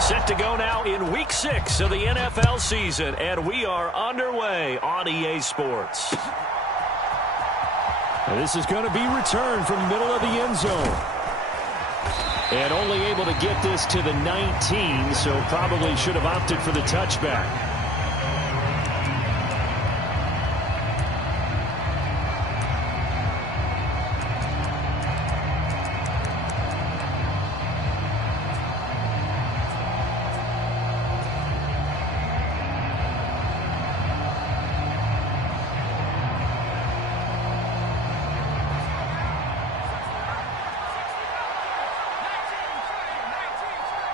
Set to go now in Week 6 of the NFL season, and we are underway on EA Sports. This is going to be returned from the middle of the end zone. And only able to get this to the 19, so probably should have opted for the touchback.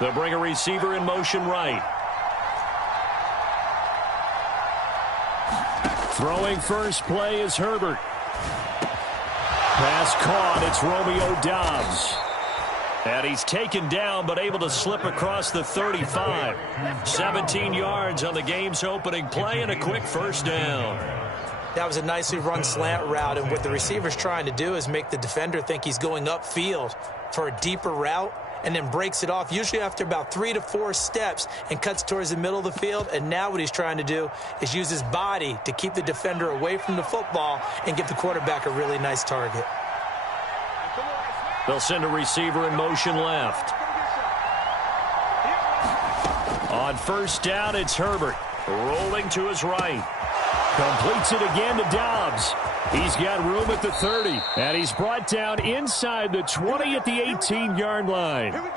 They'll bring a receiver in motion right. Throwing first play is Herbert. Pass caught. It's Romeo Doubs. And he's taken down but able to slip across the 35. 17 yards on the game's opening play and a quick first down. That was a nicely run slant route, and what the receiver's trying to do is make the defender think he's going upfield for a deeper route, and then breaks it off, usually after about 3 to 4 steps, and cuts towards the middle of the field. And now what he's trying to do is use his body to keep the defender away from the football and give the quarterback a really nice target. They'll send a receiver in motion left. On first down, it's Herbert. Rolling to his right. Completes it again to Doubs. He's got room at the 30, and he's brought down inside the 20 at the 18-yard line. All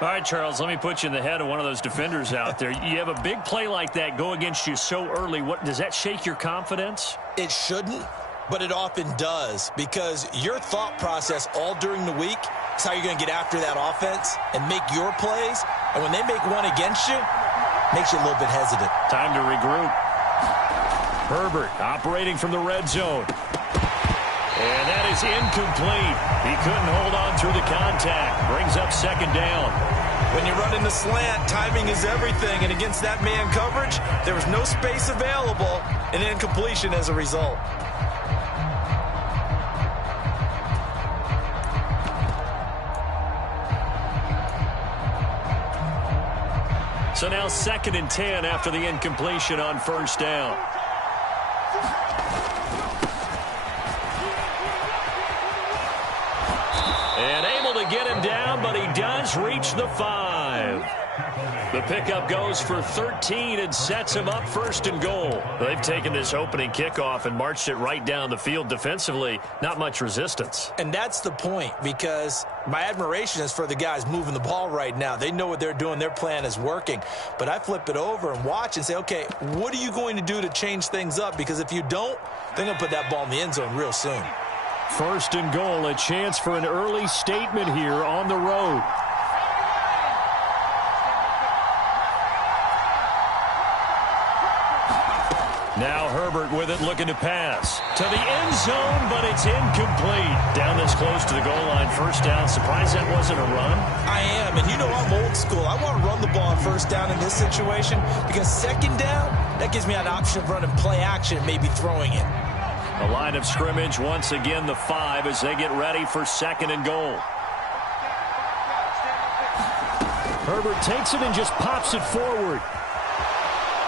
right, Charles, let me put you in the head of one of those defenders out there. You have a big play like that go against you so early. Does that shake your confidence? It shouldn't, but it often does, because your thought process all during the week is how you're going to get after that offense and make your plays. And when they make one against you, it makes you a little bit hesitant. Time to regroup. Herbert operating from the red zone. And that is incomplete. He couldn't hold on through the contact. Brings up second down. When you run in the slant, timing is everything. And against that man coverage, there was no space available, and incompletion as a result. So now 2nd and 10 after the incompletion on first down. And able to get him down, but he does reach the 5. The pickup goes for 13 and sets him up 1st and goal. They've taken this opening kickoff and marched it right down the field defensively. Not much resistance. And that's the point, because my admiration is for the guys moving the ball right now. They know what they're doing. Their plan is working. But I flip it over and watch and say, okay, what are you going to do to change things up? Because if you don't, they're going to put that ball in the end zone real soon. 1st and goal, a chance for an early statement here on the road. Now Herbert with it, looking to pass to the end zone, but it's incomplete. Down this close to the goal line, first down. Surprised that wasn't a run? I am, and you know I'm old school. I want to run the ball on first down in this situation, because second down, that gives me an option of running play action, maybe throwing it. A line of scrimmage, once again the 5 as they get ready for 2nd and goal. Herbert takes it and just pops it forward.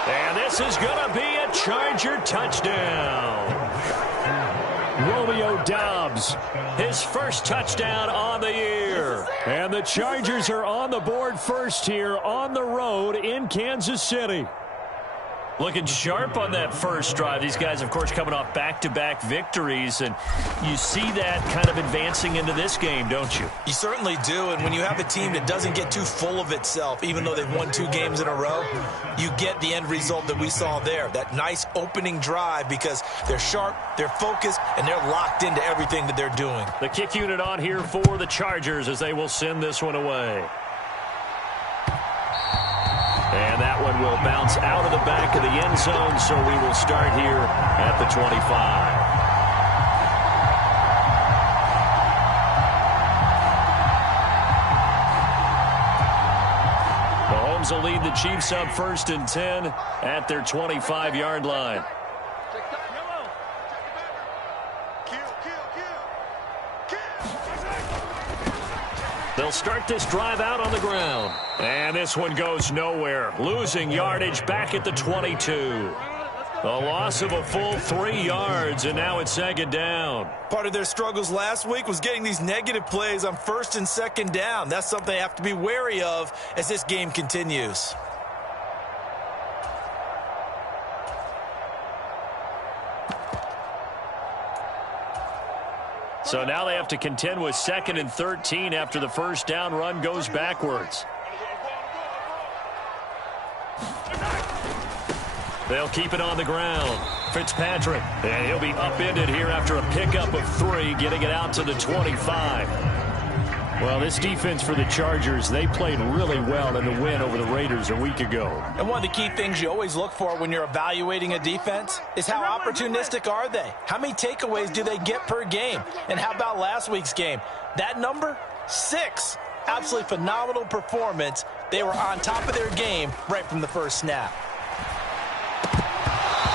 And this is going to be a Charger touchdown. Romeo Doubs, his first touchdown on the year. And the Chargers are on the board first here on the road in Kansas City. Looking sharp on that first drive. These guys, of course, coming off back-to-back victories, and you see that kind of advancing into this game, don't you? You certainly do, and when you have a team that doesn't get too full of itself, even though they've won 2 games in a row, you get the end result that we saw there, that nice opening drive, because they're sharp, they're focused, and they're locked into everything that they're doing. The kick unit on here for the Chargers as they will send this one away. And that one will bounce out of the back of the end zone, so we will start here at the 25. Mahomes will lead the Chiefs up 1st and 10 at their 25-yard line. They'll They'll start this drive out on the ground. And this one goes nowhere. Losing yardage back at the 22. A loss of a full 3 yards, and now it's second down. Part of their struggles last week was getting these negative plays on first and second down. That's something they have to be wary of as this game continues. So now they have to contend with 2nd and 13 after the first down run goes backwards. They'll keep it on the ground. Fitzpatrick, and he'll be upended here after a pickup of 3, getting it out to the 25. Well, this defense for the Chargers, they played really well in the win over the Raiders a week ago. And one of the key things you always look for when you're evaluating a defense is how opportunistic are they? How many takeaways do they get per game? And how about last week's game? That number, 6. Absolutely phenomenal performance. They were on top of their game right from the first snap.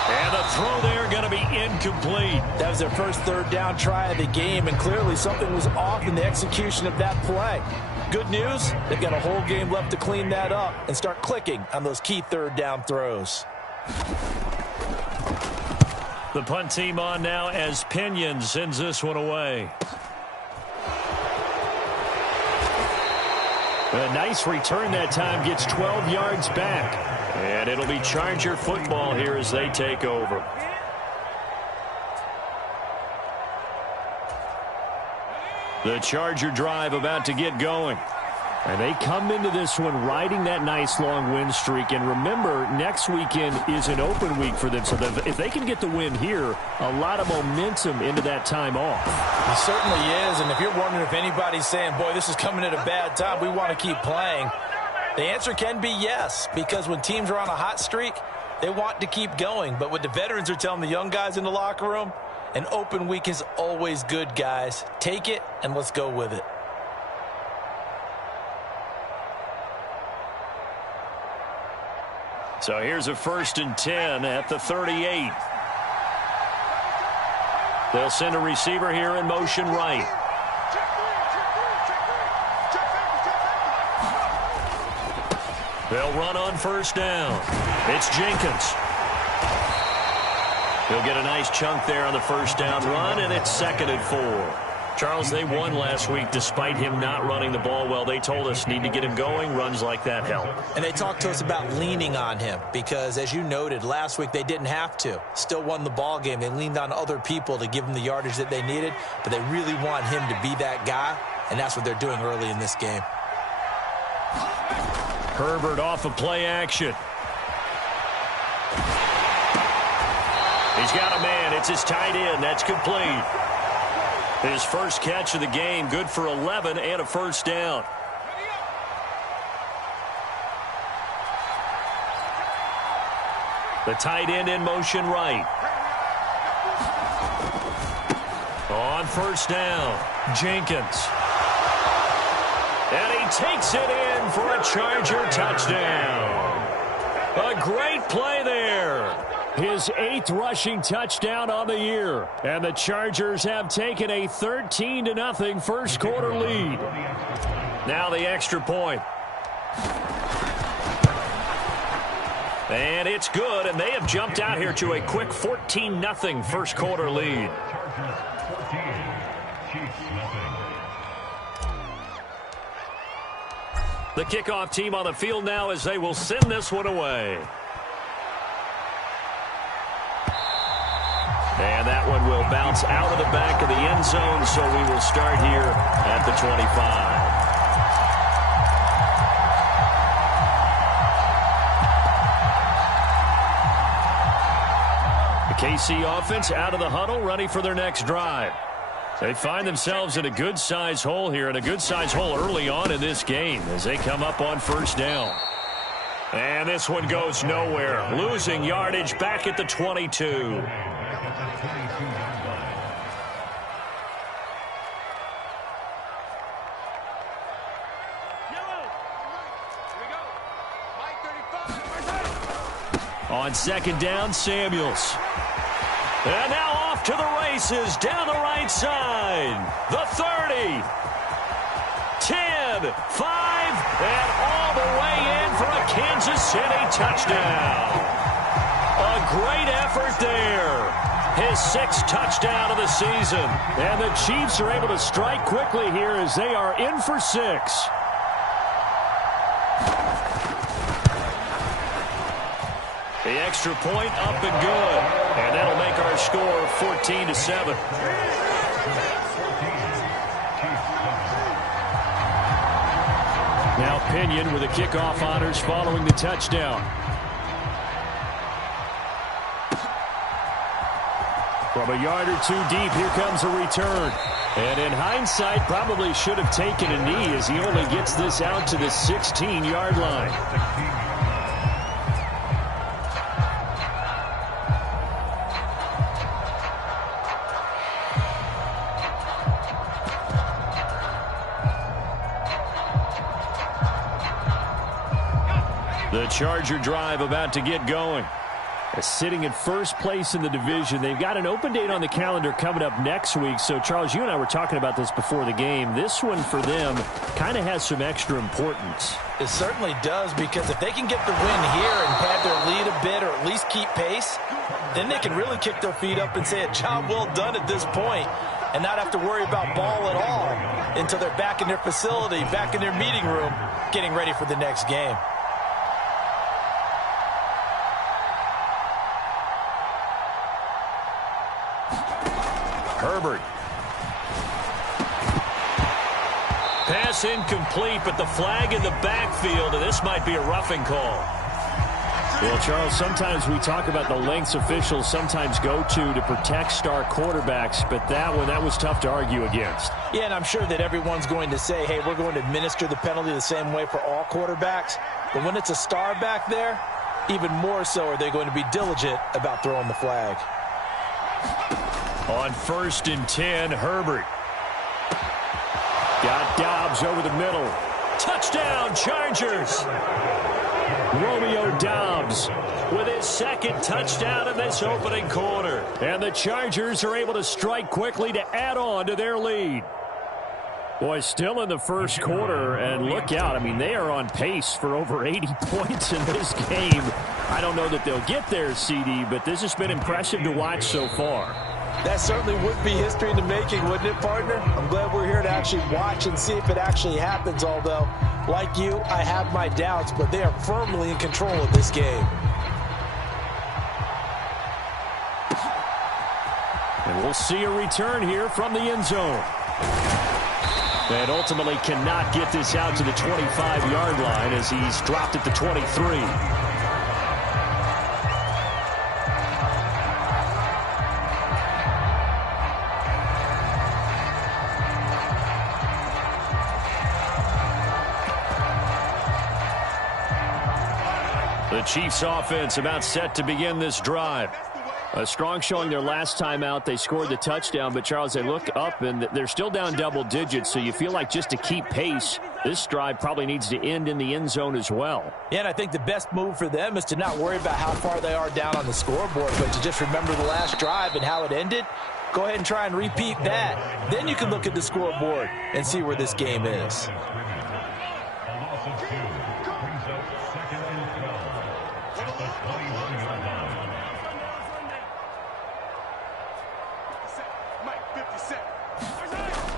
And the throw there going to be incomplete. That was their first third down try of the game, and clearly something was off in the execution of that play. Good news, they've got a whole game left to clean that up and start clicking on those key third down throws. The punt team on now as Pinion sends this one away. A nice return that time, gets 12 yards back. And it'll be Charger football here as they take over. The Charger drive about to get going. And they come into this one riding that nice long win streak. And remember, next weekend is an open week for them. So if they can get the win here, a lot of momentum into that time off. It certainly is. And if you're wondering if anybody's saying, boy, this is coming at a bad time, we want to keep playing, the answer can be yes, because when teams are on a hot streak, they want to keep going. But what the veterans are telling the young guys in the locker room, an open week is always good, guys. Take it, and let's go with it. So here's a 1st and 10 at the 38. They'll send a receiver here in motion right. They'll run on first down. It's Jenkins. He'll get a nice chunk there on the first down run, and it's 2nd and 4. Charles, they won last week despite him not running the ball well. They told us need to get him going. Runs like that help. And they talked to us about leaning on him because, as you noted, last week they didn't have to. Still won the ball game. They leaned on other people to give them the yardage that they needed, but they really want him to be that guy, and that's what they're doing early in this game. Herbert off of play action. He's got a man. It's his tight end. That's complete. His first catch of the game, good for 11 and a first down. The tight end in motion right. On first down, Jenkins. And he takes it in for a Charger touchdown. A great play there. His 8th rushing touchdown on the year. And the Chargers have taken a 13-0 first quarter lead. Now the extra point. And it's good, and they have jumped out here to a quick 14-0 first quarter lead. The kickoff team on the field now as they will send this one away. And that one will bounce out of the back of the end zone, so we will start here at the 25. The KC offense out of the huddle, ready for their next drive. They find themselves in a good-size hole here, and a good-size hole early on in this game as they come up on first down. And this one goes nowhere. Losing yardage back at the 22. On second down, Samuels. And now off to the races down the right side. The 30. 10. and all the way in for a Kansas City touchdown. A great effort there. His 6th touchdown of the season. And the Chiefs are able to strike quickly here as they are in for 6. The extra point up and good. And that'll make our score 14-7. Now Pinion with the kickoff honors following the touchdown. From a yard or 2 deep, here comes a return. And in hindsight, probably should have taken a knee as he only gets this out to the 16-yard line. The Charger drive about to get going. Sitting in first place in the division. They've got an open date on the calendar coming up next week. So, Charles, you and I were talking about this before the game. This one for them kind of has some extra importance. It certainly does, because if they can get the win here and pad their lead a bit or at least keep pace, then they can really kick their feet up and say a job well done at this point and not have to worry about ball at all until they're back in their facility, back in their meeting room, getting ready for the next game. Herbert. Pass incomplete, but the flag in the backfield, and this might be a roughing call. Well, Charles, sometimes we talk about the lengths officials sometimes go to protect star quarterbacks, but that was tough to argue against. Yeah, and I'm sure that everyone's going to say, hey, we're going to administer the penalty the same way for all quarterbacks. But when it's a star back there, even more so are they going to be diligent about throwing the flag. On 1st and 10, Herbert. Got Dobbs over the middle. Touchdown, Chargers. Romeo Dobbs with his 2nd touchdown in this opening quarter. And the Chargers are able to strike quickly to add on to their lead. Boy, still in the first quarter, and look out. I mean, they are on pace for over 80 points in this game. I don't know that they'll get there, CD, but this has been impressive to watch so far. That certainly would be history in the making, wouldn't it, partner? I'm glad we're here to actually watch and see if it actually happens, although, like you, I have my doubts, but they are firmly in control of this game. And we'll see a return here from the end zone. And ultimately cannot get this out to the 25-yard line as he's dropped at the 23. The Chiefs offense about set to begin this drive. A strong showing their last time out. They scored the touchdown, but, Charles, they look up, and they're still down double digits, so you feel like just to keep pace, this drive probably needs to end in the end zone as well. Yeah, and I think the best move for them is to not worry about how far they are down on the scoreboard, but to just remember the last drive and how it ended. Go ahead and try and repeat that. Then you can look at the scoreboard and see where this game is.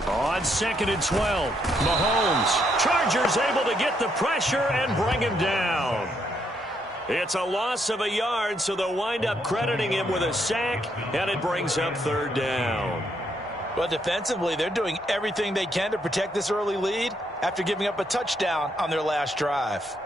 On 2nd and 12, Mahomes. Chargers able to get the pressure and bring him down. It's a loss of a yard, so they'll wind up crediting him with a sack, and it brings up 3rd down. Well, defensively, they're doing everything they can to protect this early lead after giving up a touchdown on their last drive.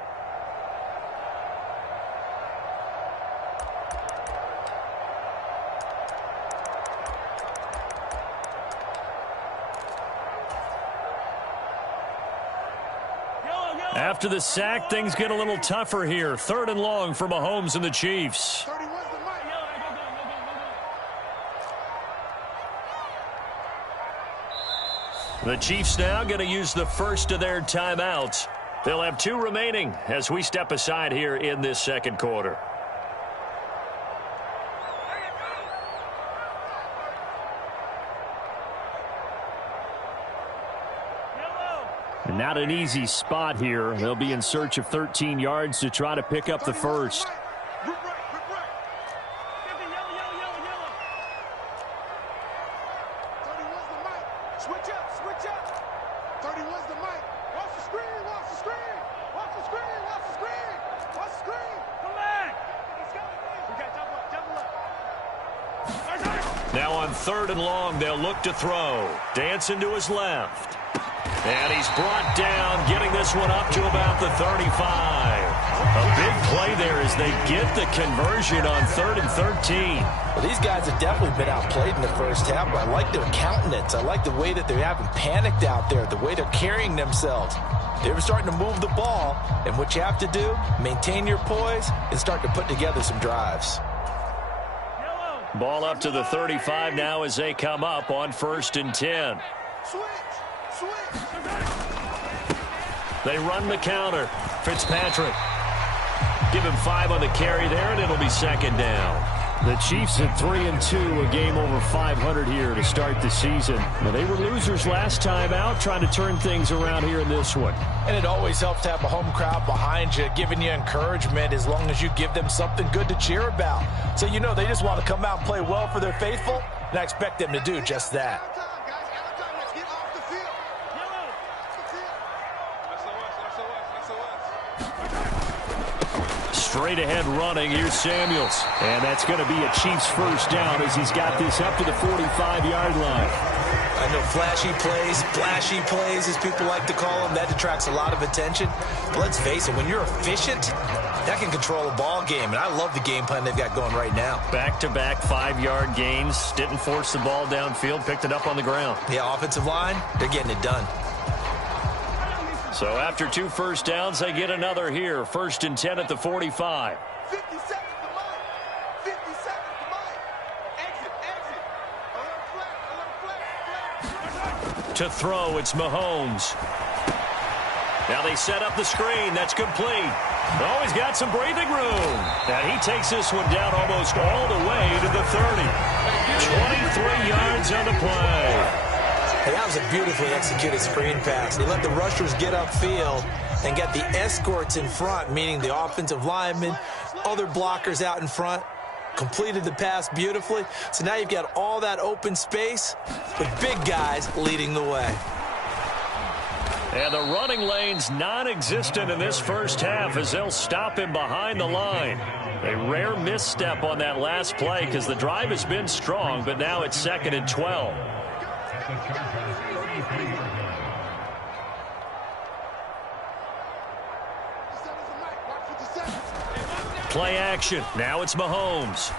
After the sack, things get a little tougher here. 3rd and long for Mahomes and the Chiefs. The Chiefs now going to use the first of their timeouts. They'll have 2 remaining as we step aside here in this 2nd quarter. Not an easy spot here. They'll be in search of 13 yards to try to pick up the first. Now on 3rd and long, they'll look to throw. Dancing to his left. And he's brought down, getting this one up to about the 35. A big play there as they get the conversion on 3rd and 13. Well, these guys have definitely been outplayed in the first half, but I like their countenance. I like the way that they haven't panicked out there, the way they're carrying themselves. They're starting to move the ball, and what you have to do, maintain your poise and start to put together some drives. Ball up to the 35 now as they come up on 1st and 10. They run the counter. Fitzpatrick. Give him 5 on the carry there, and it'll be 2nd down. The Chiefs at 3-2, a game over 500 here to start the season. Now, they were losers last time out, trying to turn things around here in this one. And it always helps to have a home crowd behind you, giving you encouragement as long as you give them something good to cheer about. So you know they just want to come out and play well for their faithful, and I expect them to do just that. Straight ahead running, here's Samuels. And that's going to be a Chiefs first down as he's got this up to the 45-yard line. I know flashy plays, as people like to call them, that detracts a lot of attention. But let's face it, when you're efficient, that can control a ball game. And I love the game plan they've got going right now. Back-to-back 5-yard gains. Didn't force the ball downfield, picked it up on the ground. Yeah, offensive line, they're getting it done. So after 2 first downs, they get another here. 1st and 10 at the 45. 50 seconds to Mike. 50 seconds to Mike. Exit. Alert flag. To throw, it's Mahomes. Now they set up the screen. That's complete. Oh, he's got some breathing room. And he takes this one down almost all the way to the 30. 23 yards on the play. Hey, that was a beautifully executed screen pass. They let the rushers get upfield and get the escorts in front, meaning the offensive linemen, other blockers out in front, completed the pass beautifully. So now you've got all that open space with big guys leading the way. And the running lane's non-existent in this first half as they'll stop him behind the line. A rare misstep on that last play because the drive has been strong, but now it's 2nd and 12. Play action. Now it's Mahomes.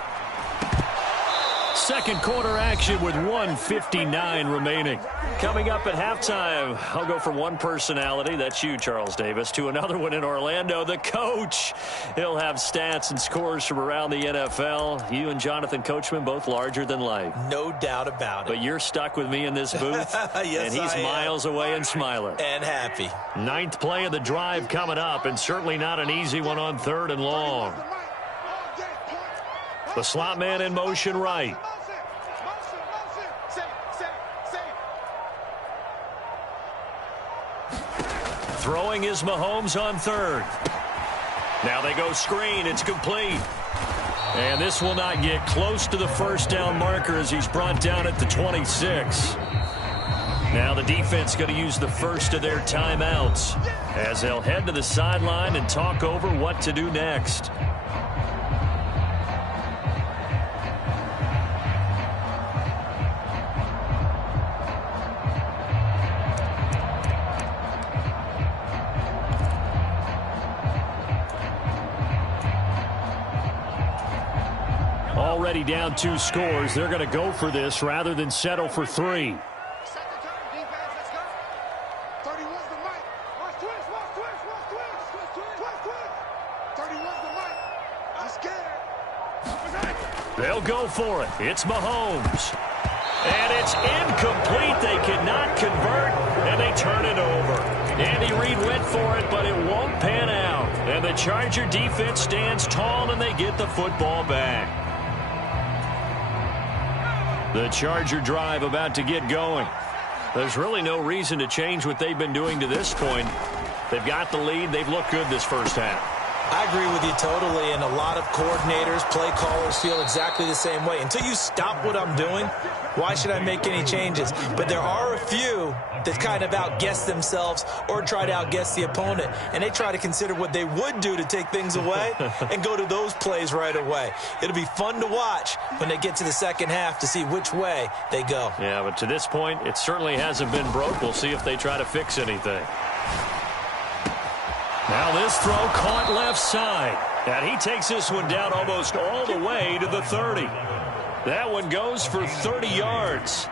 Second quarter action with 1:59 remaining. Coming up at halftime, I'll go from one personality, that's you, Charles Davis, to another one in Orlando, the coach. He'll have stats and scores from around the NFL. You and Jonathan Coachman, both larger than life. No doubt about it. But you're stuck with me in this booth, yes, and he's miles away and smiling. And happy. 9th play of the drive coming up, and certainly not an easy one on 3rd and long. The slot man in motion right. Throwing is Mahomes on 3rd. Now they go screen. It's complete. And this will not get close to the first down marker as he's brought down at the 26. Now the defense going to use the first of their timeouts as they'll head to the sideline and talk over what to do next. Already down 2 scores. They're going to go for this rather than settle for 3. They'll go for it. It's Mahomes. And it's incomplete. They cannot convert, and they turn it over. Andy Reid went for it, but it won't pan out. And the Charger defense stands tall, and they get the football back. The Charger drive about to get going. There's really no reason to change what they've been doing to this point. They've got the lead. They've looked good this first half. I agree with you totally, and a lot of coordinators, play callers feel exactly the same way. Until you stop what I'm doing, why should I make any changes? But there are a few that kind of outguess themselves or try to outguess the opponent, and they try to consider what they would do to take things away and go to those plays right away. It'll be fun to watch when they get to the second half to see which way they go. Yeah, but to this point, it certainly hasn't been broke. We'll see if they try to fix anything. Now this throw caught left side. And he takes this one down almost all the way to the 30. That one goes for 30 yards.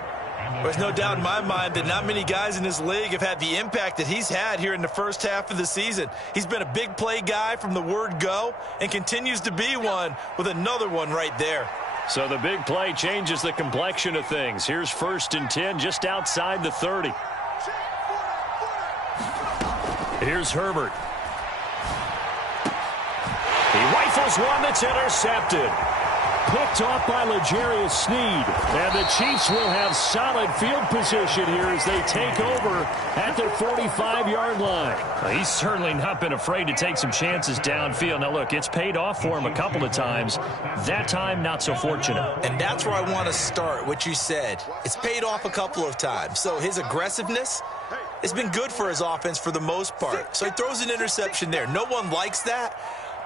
There's no doubt in my mind that not many guys in this league have had the impact that he's had here in the first half of the season. He's been a big play guy from the word go and continues to be one with another one right there. So the big play changes the complexion of things. Here's 1st and 10 just outside the 30. Here's Herbert. He rifles one that's intercepted. Picked off by L'Jarius Sneed. And the Chiefs will have solid field position here as they take over at their 45-yard line. Well, he's certainly not been afraid to take some chances downfield. Now, look, it's paid off for him a couple of times. That time, not so fortunate. And that's where I want to start, what you said. It's paid off a couple of times. So his aggressiveness, it's been good for his offense for the most part. So he throws an interception there. No one likes that,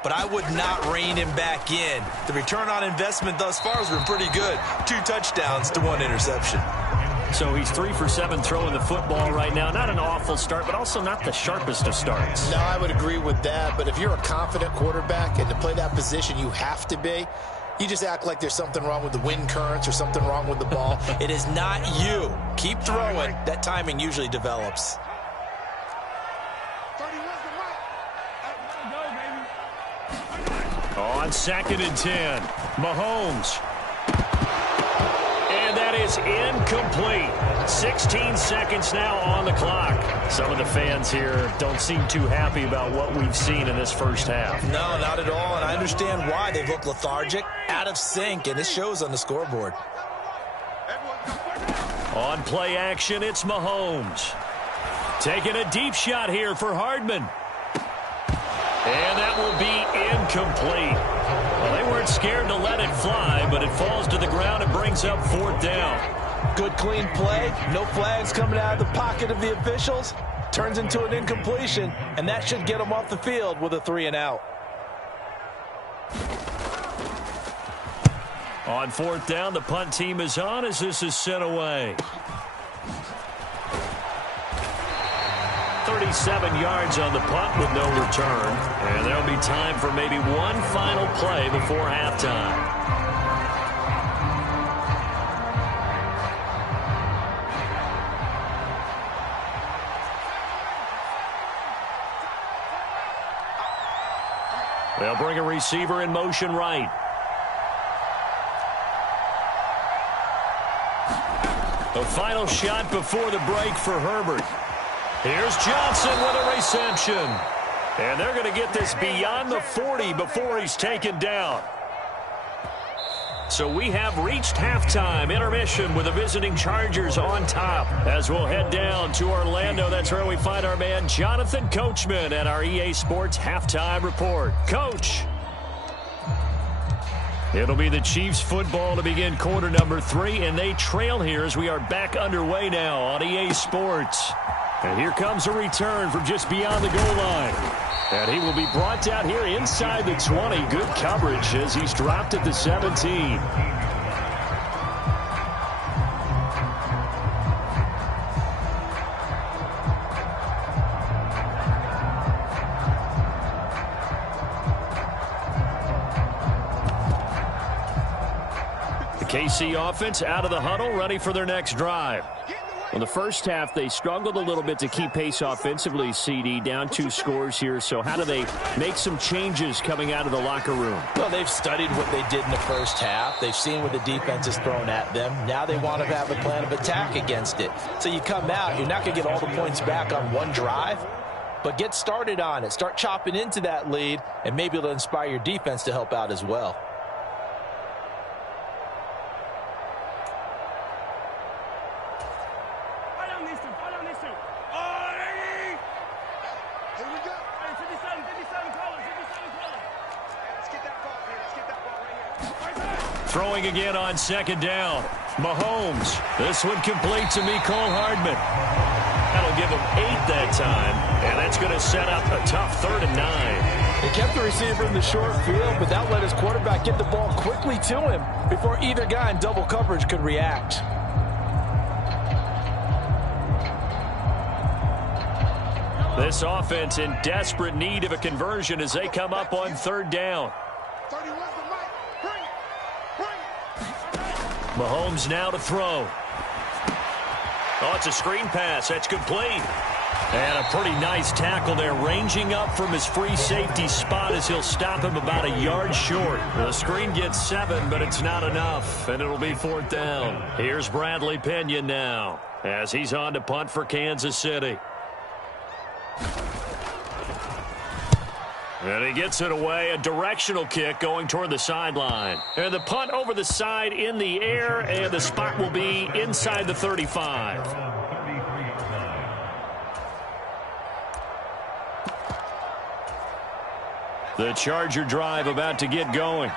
but I would not rein him back in. The return on investment thus far has been pretty good. 2 touchdowns to 1 interception. So he's 3 for 7 throwing the football right now. Not an awful start, but also not the sharpest of starts. No, I would agree with that. But if you're a confident quarterback and to play that position, you have to be. You just act like there's something wrong with the wind currents or something wrong with the ball. It is not you. Keep throwing. That timing usually develops. On 2nd and 10, Mahomes. And that is incomplete. 16 seconds now on the clock. Some of the fans here don't seem too happy about what we've seen in this first half. No, not at all, and I understand why. They've looked lethargic, out of sync, and it shows on the scoreboard. On play action, it's Mahomes. Taking a deep shot here for Hardman. And that will be incomplete. Well, they weren't scared to let it fly, but it falls to the ground and brings up 4th down. Good, clean play. No flags coming out of the pocket of the officials. Turns into an incompletion, and that should get them off the field with a 3 and out. On 4th down, the punt team is on as this is sent away. 37 yards on the punt with no return. And there'll be time for maybe one final play before halftime. They'll bring a receiver in motion right. A final shot before the break for Herbert. Here's Johnson with a reception. And they're going to get this beyond the 40 before he's taken down. So we have reached halftime. Intermission with the visiting Chargers on top. As we'll head down to Orlando, that's where we find our man Jonathan Coachman at our EA Sports Halftime Report. Coach. It'll be the Chiefs football to begin quarter number 3, and they trail here as we are back underway now on EA Sports. And here comes a return from just beyond the goal line. And he will be brought down here inside the 20. Good coverage as he's dropped at the 17. The KC offense out of the huddle, ready for their next drive. In the first half, they struggled a little bit to keep pace offensively, CD, down 2 scores here. So how do they make some changes coming out of the locker room? Well, they've studied what they did in the first half. They've seen what the defense has thrown at them. Now they want to have a plan of attack against it. So you come out, you're not going to get all the points back on one drive, but get started on it. Start chopping into that lead, and maybe it'll inspire your defense to help out as well. Throwing again on second down. Mahomes. This one complete to Mecole Hardman. That'll give him 8 that time, and that's going to set up a tough 3rd and 9. He kept the receiver in the short field, but that let his quarterback get the ball quickly to him before either guy in double coverage could react. This offense in desperate need of a conversion as they come up on 3rd down. Mahomes now to throw. Oh, it's a screen pass. That's complete. And a pretty nice tackle there, ranging up from his free safety spot as he'll stop him about a yard short. The screen gets 7, but it's not enough, and it'll be 4th down. Here's Bradley Pinion now as he's on to punt for Kansas City. And he gets it away, a directional kick going toward the sideline. And the punt over the side in the air, and the spot will be inside the 35. The Charger drive about to get going.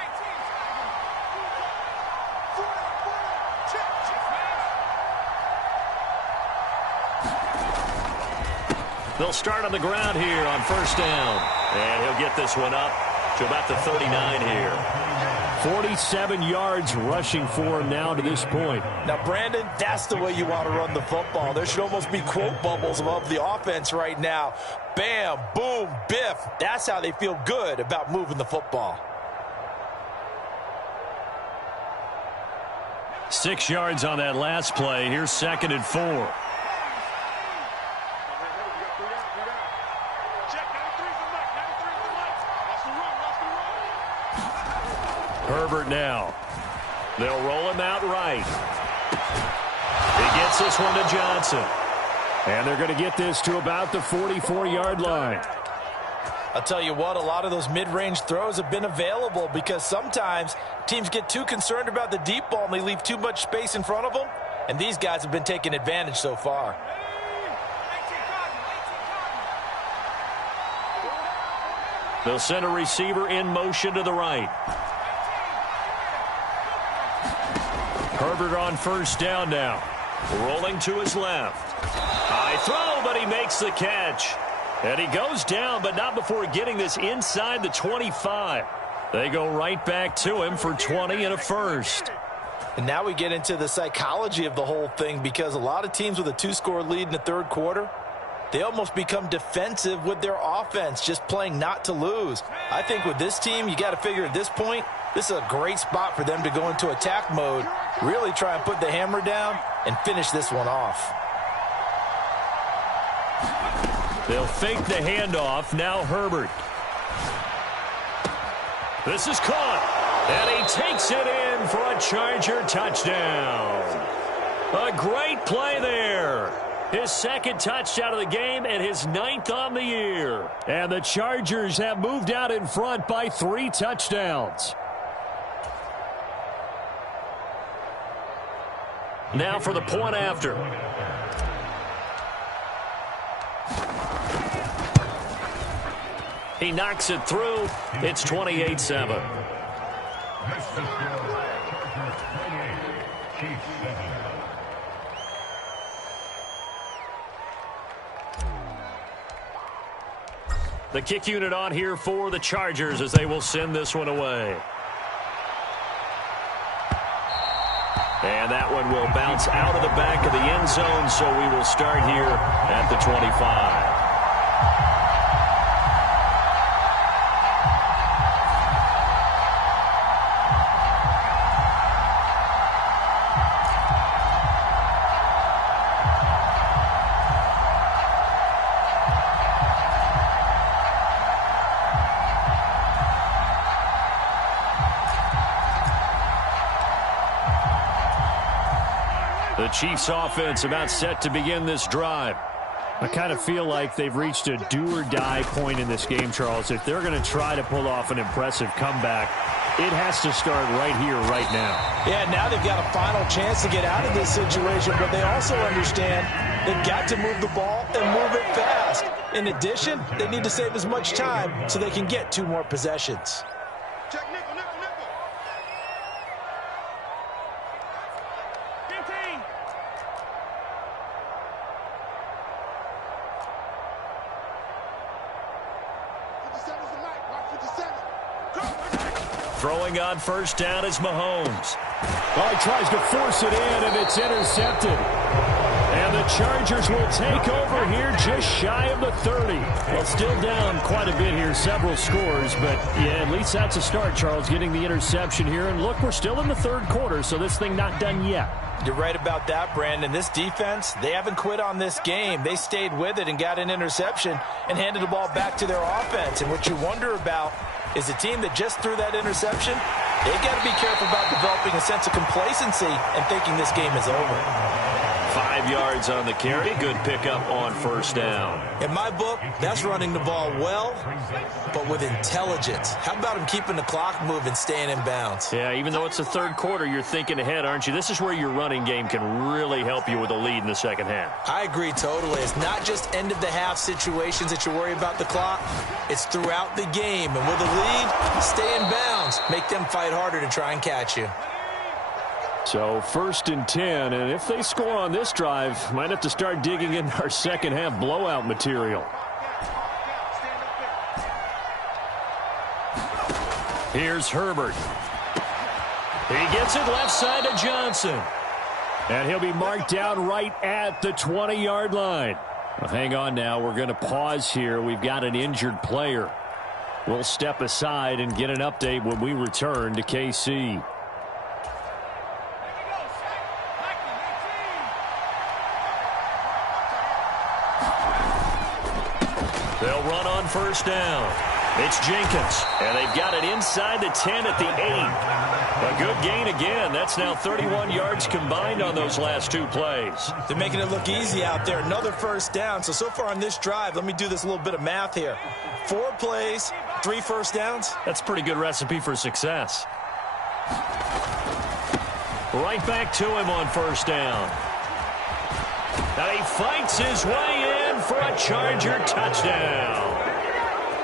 They'll start on the ground here on 1st down. And he'll get this one up to about the 39 here. 47 yards rushing for him now to this point. Now, Brandon, that's the way you want to run the football. There should almost be quote bubbles above the offense right now. Bam, boom, biff. That's how they feel good about moving the football. 6 yards on that last play. Here's 2nd and 4. Herbert now. They'll roll him out right. He gets this one to Johnson. And they're going to get this to about the 44-yard line. I'll tell you what, a lot of those mid-range throws have been available because sometimes teams get too concerned about the deep ball and they leave too much space in front of them. And these guys have been taking advantage so far. They'll send a receiver in motion to the right. Herbert on 1st down now. Rolling to his left. High throw, but he makes the catch. And he goes down, but not before getting this inside the 25. They go right back to him for 20 and a first. And now we get into the psychology of the whole thing because a lot of teams with a 2-score lead in the 3rd quarter, they almost become defensive with their offense, just playing not to lose. I think with this team, you got to figure at this point, this is a great spot for them to go into attack mode, really try and put the hammer down and finish this one off. They'll fake the handoff. Now Herbert. This is caught. And he takes it in for a Charger touchdown. A great play there. His 2nd touchdown of the game and his 9th on the year. And the Chargers have moved out in front by 3 touchdowns. Now for the point after. He knocks it through. It's 28-7. The kick unit on here for the Chargers as they will send this one away. And that one will bounce out of the back of the end zone, so we will start here at the 25. The Chiefs offense about set to begin this drive. I kind of feel like they've reached a do-or-die point in this game, Charles. If they're going to try to pull off an impressive comeback, it has to start right here, right now. Yeah, now they've got a final chance to get out of this situation, but they also understand they've got to move the ball and move it fast. In addition, they need to save as much time so they can get 2 more possessions. Check nickel, nickel, nickel. Throwing on first down is Mahomes. Well, he tries to force it in, and it's intercepted. And the Chargers will take over here just shy of the 30. Well, still down quite a bit here, several scores. But, yeah, at least that's a start, Charles, getting the interception here. And, look, we're still in the third quarter, so this thing not done yet. You're right about that, Brandon. This defense, they haven't quit on this game. They stayed with it and got an interception and handed the ball back to their offense. And what you wonder about is a team that just threw that interception, they got to be careful about developing a sense of complacency and thinking this game is over. 5 yards on the carry. Good pickup on first down. In my book, that's running the ball well, but with intelligence. How about him keeping the clock moving, staying in bounds? Yeah, even though it's the third quarter, you're thinking ahead, aren't you? This is where your running game can really help you with a lead in the second half. I agree totally. It's not just end-of-the-half situations that you worry about the clock. It's throughout the game. And with a lead, stay in bounds. Make them fight harder to try and catch you. So 1st and 10, and if they score on this drive, might have to start digging in our second half blowout material. Here's Herbert. He gets it left side to Johnson. And he'll be marked down right at the 20-yard line. Well, hang on now. We're going to pause here. We've got an injured player. We'll step aside and get an update when we return to KC. They'll run on first down. It's Jenkins, and they've got it inside the 10 at the 8. A good gain again. That's now 31 yards combined on those last 2 plays. They're making it look easy out there. Another first down. So far on this drive, let me do this little bit of math here. 4 plays, 3 first downs. That's a pretty good recipe for success. Right back to him on first down. Now he fights his way in for a Charger touchdown.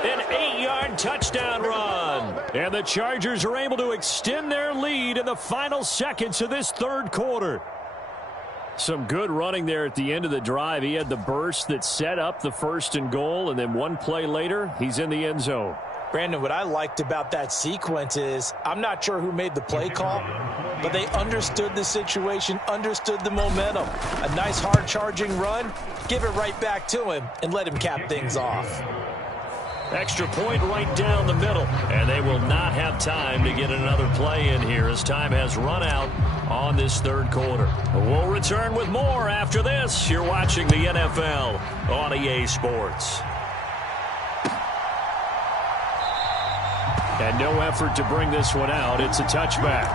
An 8-yard touchdown run. And the Chargers are able to extend their lead in the final seconds of this third quarter. Some good running there at the end of the drive. He had the burst that set up the 1st and goal, and then 1 play later, he's in the end zone. Brandon, what I liked about that sequence is I'm not sure who made the play call, but they understood the situation, understood the momentum. A nice hard charging run, give it right back to him, and let him cap things off. Extra point right down the middle, and they will not have time to get another play in here as time has run out on this third quarter. We'll return with more after this. You're watching the NFL on EA Sports. And no effort to bring this one out. It's a touchback.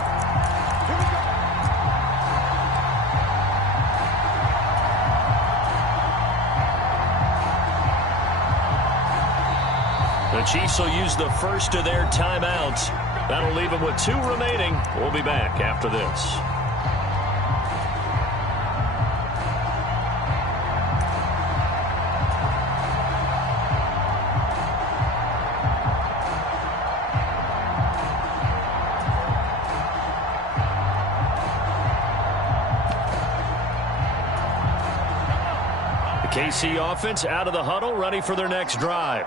The Chiefs will use the first of their timeouts. That'll leave them with 2 remaining. We'll be back after this. KC offense out of the huddle, ready for their next drive.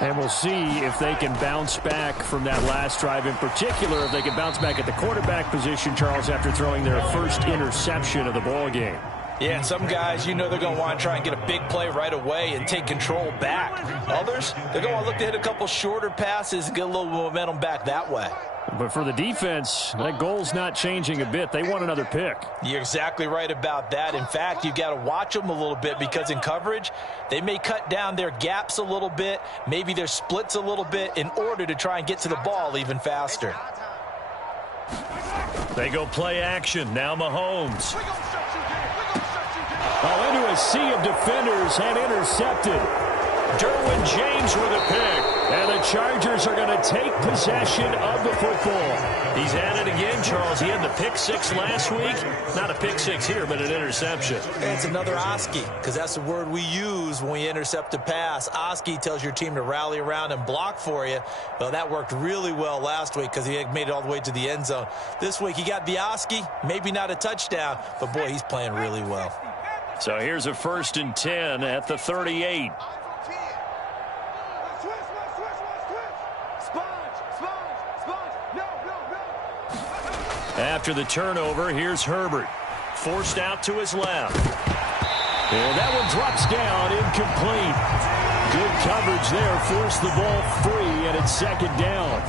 And we'll see if they can bounce back from that last drive. In particular, if they can bounce back at the quarterback position, Charles, after throwing their first interception of the ball game. Yeah, and some guys, you know they're going to want to try and get a big play right away and take control back. Others, they're going to want to look to hit a couple shorter passes and get a little momentum back that way. But for the defense, that goal's not changing a bit. They want another pick. You're exactly right about that. In fact, you've got to watch them a little bit because in coverage, they may cut down their gaps a little bit, maybe their splits a little bit in order to try and get to the ball even faster. They go play action. Now Mahomes. Oh, into a sea of defenders and intercepted. Derwin James with a pick. And the Chargers are going to take possession of the football. He's at it again, Charles. He had the pick 6 last week. Not a pick 6 here, but an interception. It's another Oski, because that's the word we use when we intercept a pass. Oski tells your team to rally around and block for you. Well, that worked really well last week because he made it all the way to the end zone. This week he got the Oski, maybe not a touchdown, but boy, he's playing really well. So here's a 1st and 10 at the 38. Sponge, no. After the turnover, here's Herbert. Forced out to his left. And that one drops down, incomplete. Good coverage there, forced the ball free, and it's second down.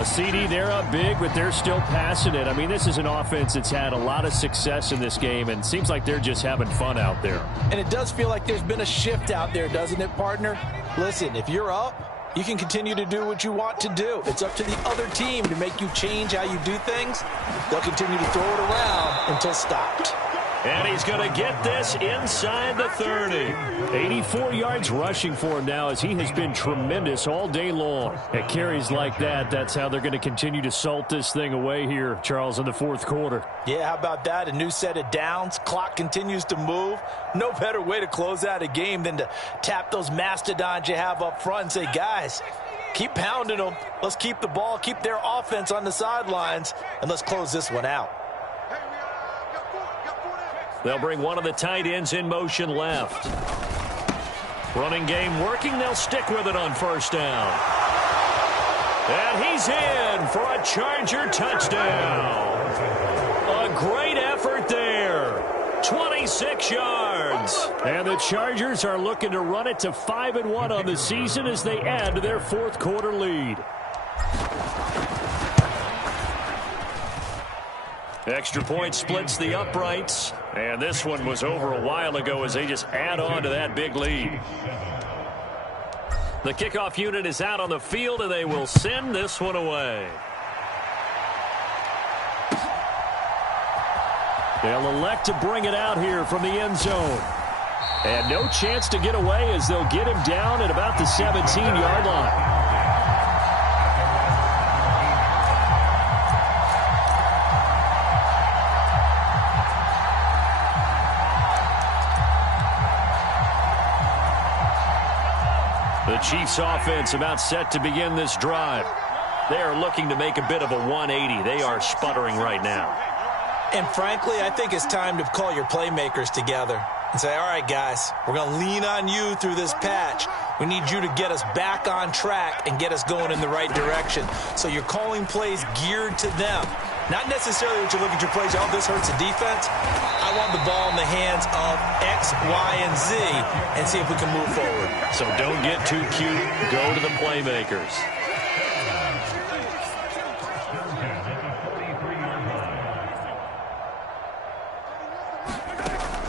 A CD, they're up big, but they're still passing it. I mean, this is an offense that's had a lot of success in this game, and seems like they're just having fun out there. And it does feel like there's been a shift out there, doesn't it, partner? Listen, if you're up, you can continue to do what you want to do. It's up to the other team to make you change how you do things. They'll continue to throw it around until stopped. And he's going to get this inside the 30. 84 yards rushing for him now, as he has been tremendous all day long. At carries like that, that's how they're going to continue to salt this thing away here, Charles, in the fourth quarter. Yeah, how about that? A new set of downs. Clock continues to move. No better way to close out a game than to tap those mastodons you have up front and say, guys, keep pounding them. Let's keep the ball, keep their offense on the sidelines, and let's close this one out. They'll bring one of the tight ends in motion left. Running game working. They'll stick with it on first down. And he's in for a Charger touchdown. A great effort there. 26 yards. And the Chargers are looking to run it to 5-1 on the season as they add to their fourth quarter lead. Extra point splits the uprights. And this one was over a while ago as they just add on to that big lead. The kickoff unit is out on the field, and they will send this one away. They'll elect to bring it out here from the end zone. And no chance to get away as they'll get him down at about the 17-yard line. The Chiefs offense about set to begin this drive. They are looking to make a bit of a 180. They are sputtering right now. And frankly, I think it's time to call your playmakers together and say, all right, guys, we're going to lean on you through this patch. We need you to get us back on track and get us going in the right direction. So you're calling plays geared to them. Not necessarily that you look at your plays, oh, this hurts the defense. I want the ball in the hands of X, Y, and Z and see if we can move forward. So don't get too cute. Go to the playmakers.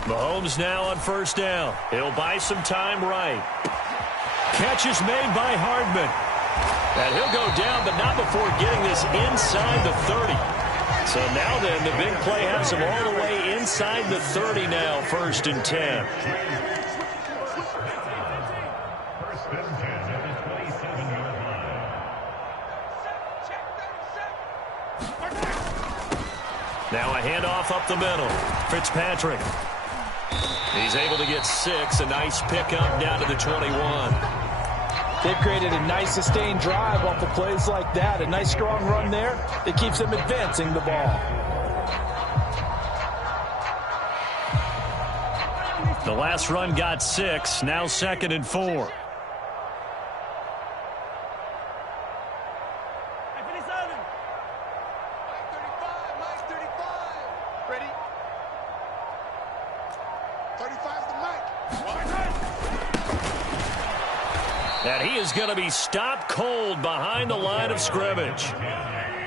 Mahomes now on first down. He'll buy some time right. Catch is made by Hardman. And he'll go down, but not before getting this inside the 30. So now then, the big play has him all the way inside the 30 now, 1st and 10. Now a handoff up the middle. Fitzpatrick. He's able to get 6. A nice pickup down to the 21. They've created a nice sustained drive off of plays like that. A nice strong run there that keeps them advancing the ball. The last run got 6. Now 2nd and 4. And he is going to be stopped cold behind the line of scrimmage.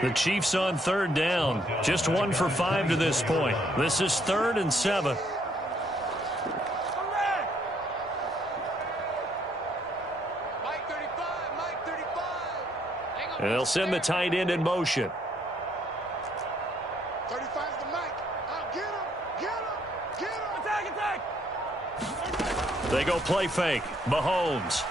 The Chiefs on 3rd down. Just 1 for 5 to this point. This is 3rd and 7. And they'll send the tight end in motion. 35's the Mike. I'll get him. Get him. Attack. They go play fake. Mahomes.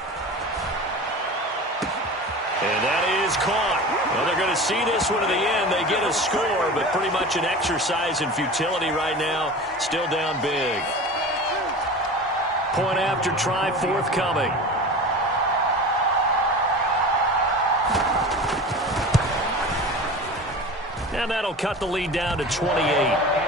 And that is caught. Well, they're going to see this one to the end. They get a score, but pretty much an exercise in futility right now. Still down big. Point after try forthcoming. And that'll cut the lead down to 28.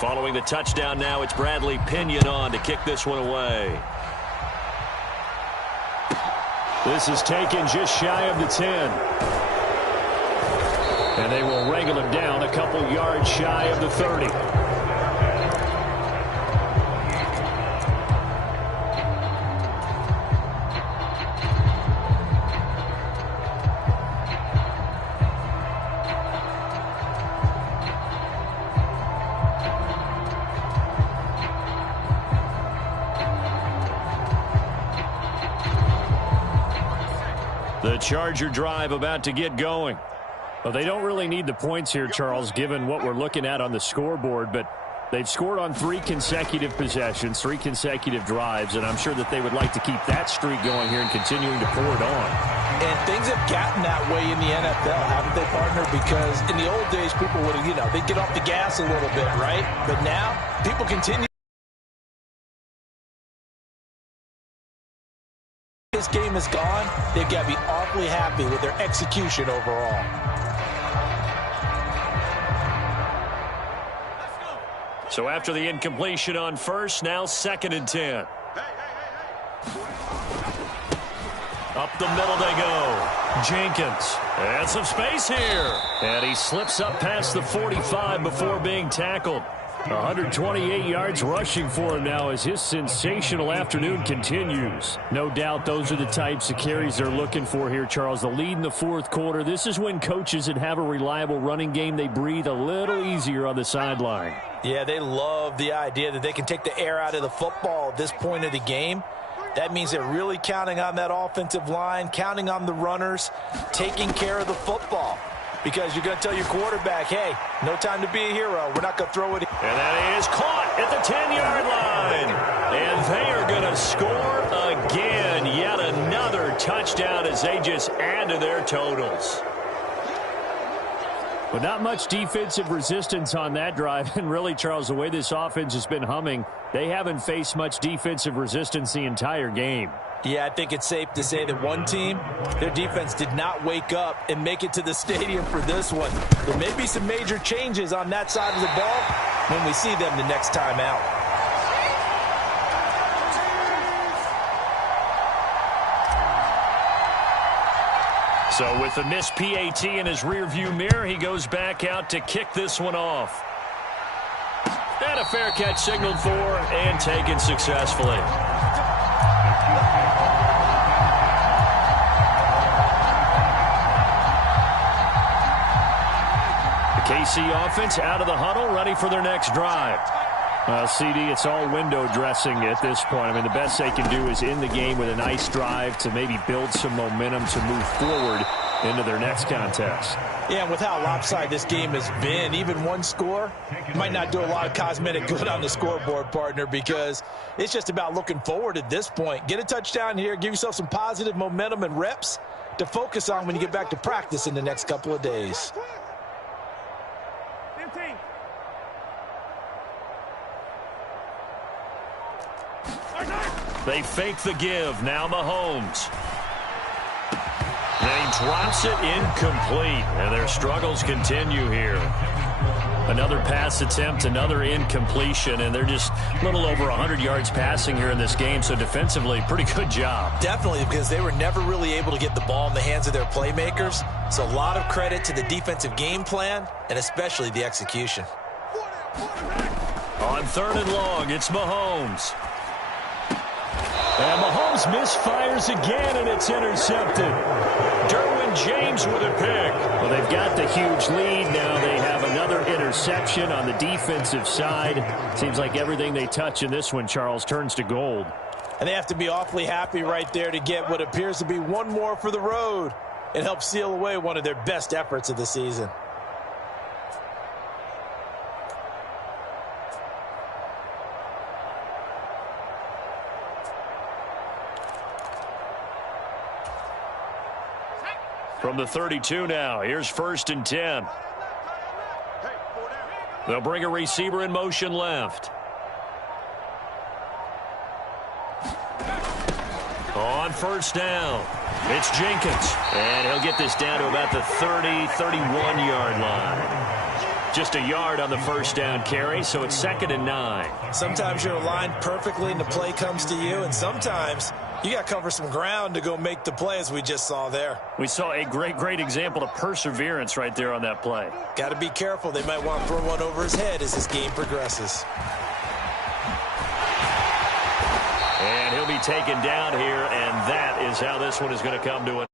Following the touchdown now, it's Bradley Pinion on to kick this one away. This is taken just shy of the 10. And they will wrangle him down a couple yards shy of the 30. The Charger drive about to get going. Well, they don't really need the points here, Charles, given what we're looking at on the scoreboard, but they've scored on 3 consecutive possessions, 3 consecutive drives, and I'm sure that they would like to keep that streak going here and continuing to pour it on. And things have gotten that way in the NFL, haven't they, partner? Because in the old days, people would, they'd get off the gas a little bit, right? But now, people continue. This game is gone, they've got to be awfully happy with their execution overall. So after the incompletion on first, now 2nd and 10. Up the middle they go. Jenkins. And some space here. And he slips up past the 45 before being tackled. 128 yards rushing for him now as his sensational afternoon continues. No doubt those are the types of carries they're looking for here, Charles. The lead in the 4th quarter. This is when coaches that have a reliable running game, they breathe a little easier on the sideline. Yeah, they love the idea that they can take the air out of the football at this point of the game. That means they're really counting on that offensive line, counting on the runners, taking care of the football. Because you're going to tell your quarterback, hey, no time to be a hero. We're not going to throw it. And that is caught at the 10-yard line. And they are going to score again. Yet another touchdown as they just add to their totals. But not much defensive resistance on that drive. And really, Charles, the way this offense has been humming, they haven't faced much defensive resistance the entire game. Yeah, I think it's safe to say that one team, their defense did not wake up and make it to the stadium for this one. There may be some major changes on that side of the ball when we see them the next time out. So with the missed PAT in his rearview mirror, he goes back out to kick this one off. And a fair catch signaled for and taken successfully. The KC offense out of the huddle, ready for their next drive. CD, it's all window dressing at this point. I mean, the best they can do is end the game with a nice drive to maybe build some momentum to move forward into their next contest. Yeah, and with how lopsided this game has been, even one score might not do a lot of cosmetic good on the scoreboard, partner, because it's just about looking forward at this point. Get a touchdown here, give yourself some positive momentum and reps to focus on when you get back to practice in the next couple of days. They fake the give. Now Mahomes. And he drops it incomplete. And their struggles continue here. Another pass attempt, another incompletion, and they're just a little over 100 yards passing here in this game. So defensively, pretty good job. Definitely, because they were never really able to get the ball in the hands of their playmakers. So a lot of credit to the defensive game plan and especially the execution. On 3rd and long, it's Mahomes. And Mahomes misfires again, and it's intercepted. Derwin James with a pick. Well, they've got the huge lead. Now they have another interception on the defensive side. Seems like everything they touch in this one, Charles, turns to gold. And they have to be awfully happy right there to get what appears to be one more for the road. It helps seal away one of their best efforts of the season. From the 32 now, here's 1st and 10. They'll bring a receiver in motion left. On 1st down, it's Jenkins. And he'll get this down to about the 30, 31-yard line. Just a yard on the first down carry, so it's 2nd and 9. Sometimes you're aligned perfectly and the play comes to you, and sometimes you got to cover some ground to go make the play, as we just saw there. We saw a great example of perseverance right there on that play. Got to be careful. They might want to throw one over his head as this game progresses. And he'll be taken down here, and that is how this one is going to come to an